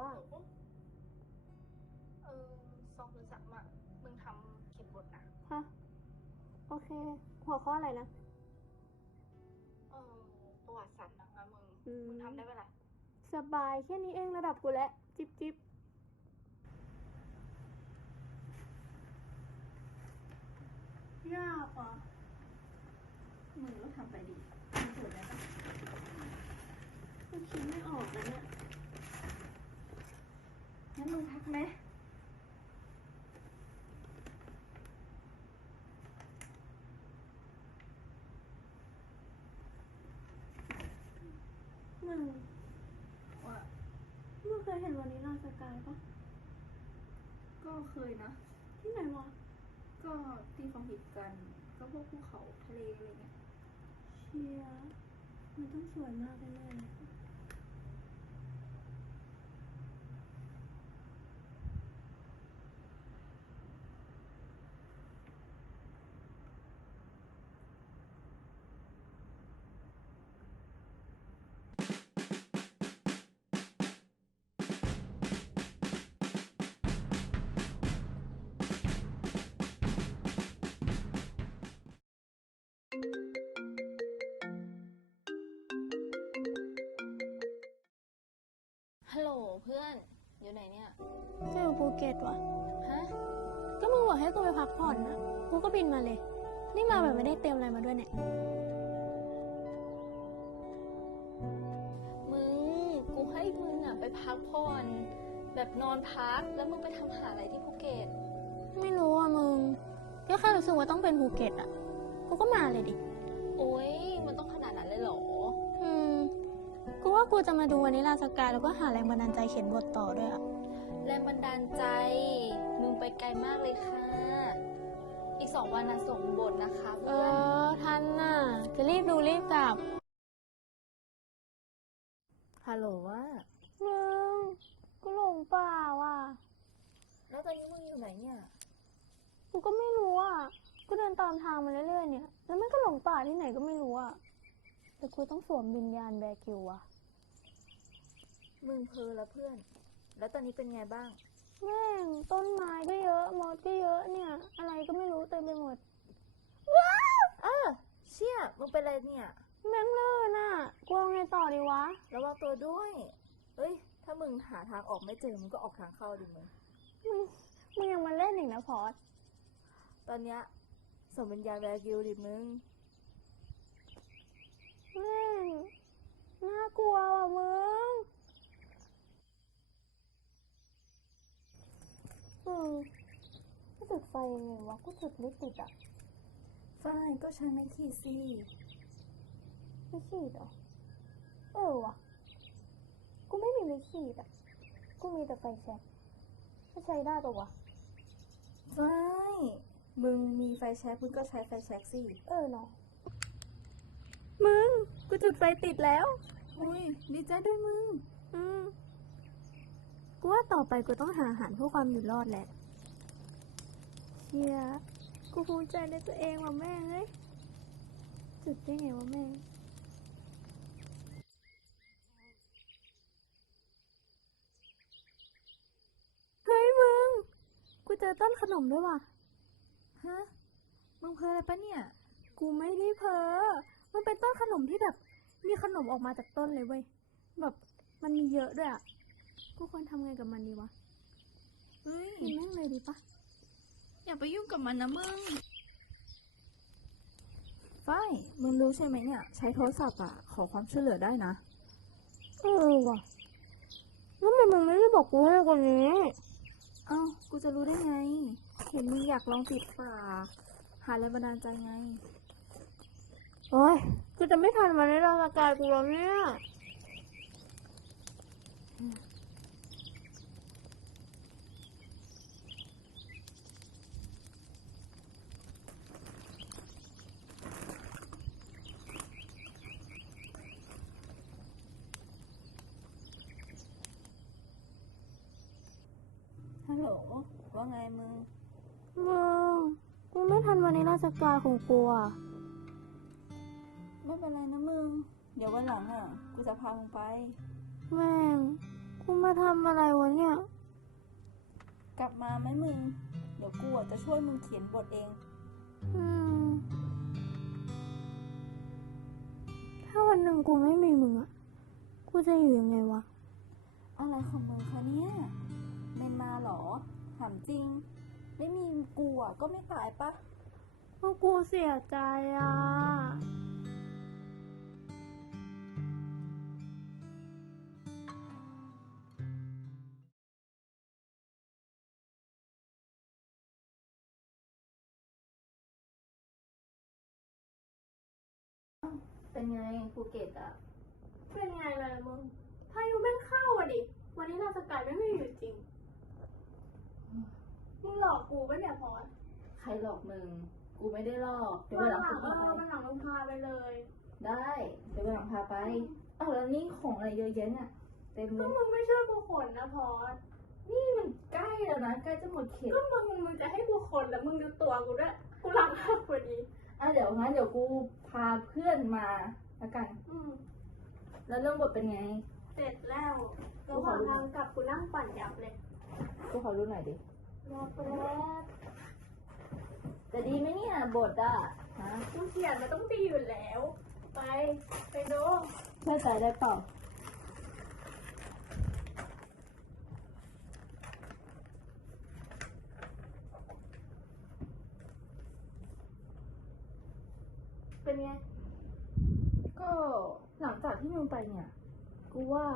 ว่า เออสองหรือสามอะมึงทำเขียนบทนะฮะโอเค หัวข้ออะไรนะเออประวัติศาสตร์หนังอะมึงอืมมึงทำได้ปะล่ะสบายแค่นี้เองระดับกูแล้วจิบจิบยากอะมึงก็ทำไปดิมึงสวยแล้วปะกูคิดไม่ออกแล้วเนี่ย งั้นมึงพักไหมมึงว่ามึงเคยเห็นวันนี้ลาสกายปะก็เคยนะ ที่ไหนวะ ก็ที่เขาฮิตกัน ก็พวกภูเขาทะเลอะไรเงี้ย เชียมันต้องสวยมากแน่ๆ อยู่ไหนเนี่ย ก็อยู่ภูเก็ตวะฮะ ก็มึงบอกให้กูไปพักผ่อนนะกูก็บินมาเลย นี่มาแบบไม่ได้เตรียมอะไรมาด้วยเนี่ย มึง กูให้มึงอะไปพักผ่อน แบบนอนพัก แล้วมึงไปทำหาอะไรที่ภูเก็ต ไม่รู้อะมึง ก็แค่รู้สึกว่าต้องเป็นภูเก็ตอะ กูก็มาเลยดิ โอ๊ย มันต้องขนาดนั้นเลยเหรออืม กูว่ากูจะมาดูวันนี้ลาสกายแล้วก็หาแรงบันดาลใจเขียนบทต่อด้วยอะแรงบันดาลใจ มึงไปไกลมากเลยค่ะ อีกสองวันนะส่งบทนะคะเอเพื่อนอ ทันน่ะ จะรีบดูรีบกลับฮัลโหลว่ามึงกูหลงป่าว่ะ แล้วตอนนี้มึงอยู่ไหนเนี่ย กูก็ไม่รู้อะ กูเดินตามทางมาเรื่อยๆเนี่ย แล้วมันก็หลงป่าที่ไหนก็ไม่รู้อะ แต่กูต้องสวมวิญญาณแบร์กิวว่ะ มึงเพอแล้วเพื่อน แล้วตอนนี้เป็นไงบ้าง แม่งต้นไม้ก็เยอะมดก็เยอะเนี่ย อะไรก็ไม่รู้เต็มไปหมดเออเชี่ยมึงเป็นอะไรเนี่ย แม่งลื่นอะกลัวไงต่อดีวะ ระวังตัวด้วย เอ้ย ถ้ามึงหาทางออกไม่เจอมึงก็ออกทางเข้าดิมึง มึงมึงยังมาเล่นอีกนะพอสตอนเนี้ยสมเป็นยาแวร์กิลดิมึงแม่งน่ากลัวว่ะมึง อืมกูจุดไฟยังไงวะกูจุดไม่ติดอะฝ้ายก็ใช้ไม้ขีดสิไม่ขีดเหรอเออวะกูไม่มีไม่ขีดอะกูมีแต่ไฟแช็กจะใช้ได้ปะวะฝ้ายมึงมีไฟแช็กมึงก็ใช้ไฟแช็กสิเออเนาะมึงกูจุดไฟติดแล้ว อุ้ยดีใจด้วยมึง อืม กูว่าต่อไปกูต้องหาอาหารเพื่อความอยู่รอดแหละเชียกูภูมิใจในตัวเองว่ะแม่เฮ้ยจุดได้ไงวะแม่เฮ้ยมึง กูเจอต้นขนมด้วยว่ะฮะมึงเพออะไรปะเนี่ย กูไม่ได้เพ้อมันเป็นต้นขนมที่แบบ มีขนมออกมาจากต้นเลยเว้ยแบบมันมีเยอะด้วยอะ กูควรทำไงกับมันดีวะเฮ้ยกินแม่งเลยดีปะอย่าไปยุ่งกับมันนะมึงฝ้ายมึงรู้ใช่ไหมเนี่ย ใช้โทรศัพท์อะขอความช่วยเหลือได้นะ เออว่ะแล้วมันมันไม่ได้บอกกูให้คนนี้เอ้ากูจะรู้ได้ไง เห็นมึงอยากลองติดป่า หาแรงบันดาลใจไง โอ้ยกูจะไม่ทันวันนี้เราสกายกูแล้วเนี่ย ฮัลโหลว่าไงมึง มึงกูไม่ทันวันนี้ราสกายของกูอะไม่เป็นไรนะมึง เดี๋ยววันหลังอะ กูจะพามึงไป แม่งกกูมาทำอะไรวะเนี่ย กลับมาไหมมึง เดี๋ยวกูอะจะช่วยมึงเขียนบทเอง อืม ถ้าวันหนึ่งกูไม่มีมึงอะกูจะอยู่ยังไงวะ อะไรของมึงคะเนี่ยเม นมาเหรอ ถามจริง ไม่มีกูอะก็ไม่ตายปะก็กูเสียใจอะ เป็นไงภูเก็ตอะ เป็นไงล่ะมึงพายุแม่งเข้าอะดิ วันนี้เราสกายไม่มีอยู่จริงมึงหล อกกูปะเนี่ยพอดใครหลอกมึง กูไม่ได้หลอกเดี๋ยววัวันนหหลัลังงพาเอไปอวันหลังมึงพาไปเลยได้เดี๋ยววันหลังพาไปเอ้าแล้วนี่ของอะไรเยอะแยะเนี่ยเต็มเลก็ยมึงไม่ช่วยกูขนนะพอดนี่มันใกล้แล้วนะใกล้จะหมดเขตก็มึงมึงจะให้กูขนแล้วมึงดูตัวกูด้วยกูหลังหักพอดีอะเดี๋ยวงั้นเดี๋ยวกูพาเพื่อนมาแล้วกัน อืมแล้วเรื่องบทเป็นไง เสร็จแล้วระหว่างทางกลับกูนั่งปั่นยับเลย กูขอรู้หน่อยดิรอแป๊บ จะดีไหมเนี่ยบทอะฮะกูเขียนมันต้องดีอยู่แล้ว ไป ไปดูเชื่อใจได้เปล่าเป็นไง ก็หลังจากที่มึงไปเนี่ย กูว่า